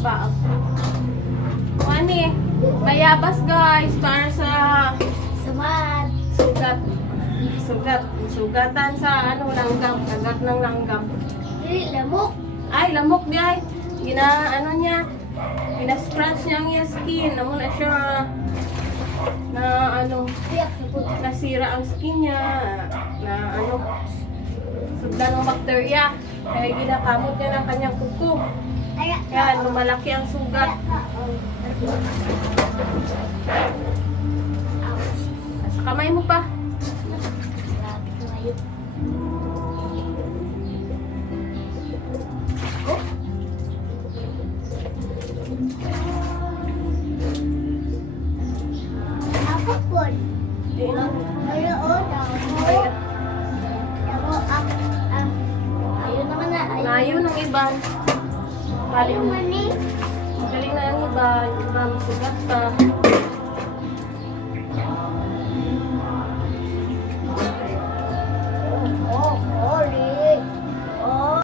baag. Mani, bayabas guys para sa sugatan sa ano langgam, kagat ng langgam. Lamok. Ay, lamok di ay. Scratch niya ang skin. Amo na siya na nasira ang skin niya. Na sugdan ng bakterya. Kaya ginakamot niya ng kanyang kuko. Kaya lumalaki ang sugat. Sa kamay mo pa. Ako po. Ayun ang iban. Galing na ang iba. Iba masugat pa.